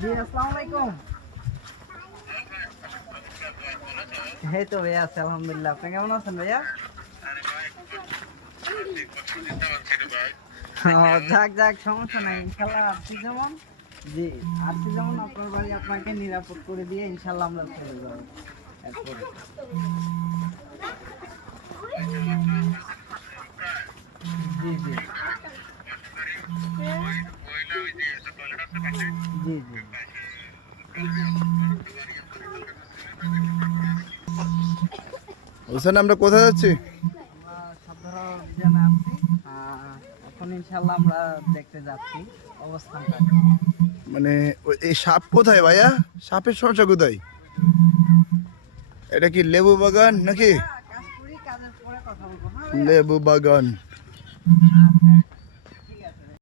জি আসসালামু আলাইকুম। এই তো ভাইয়া আছি আলহামদুলিল্লাহ। আপনি কেমন আছেন ভাইয়া? ও যাক যাক, সমস্যা নাই, ইনশাল্লাহ আসছি যেমন, জি আসছি যেমন আপনার বাড়ি আপনাকে নিরাপদ করে দিয়ে ইনশাল্লাহ আমরা চলে যাবো এরপরে। জি জি জি জি। হোসেন, আমরা কোথায় যাচ্ছি? আমরা সাবধারা অভিযানে আছি। এখন ইনশাল্লাহ আমরা দেখতে যাচ্ছি অবস্থানটা। মানে এই সাপ কোথায় ভাইয়া? সাপের সমস্যা কোথায়? এটা কি লেবু বাগান নাকি? কাজ করি, কাজের পরে কথা বলবো, হ্যাঁ ভাইয়া? লেবু বাগান। আচ্ছা।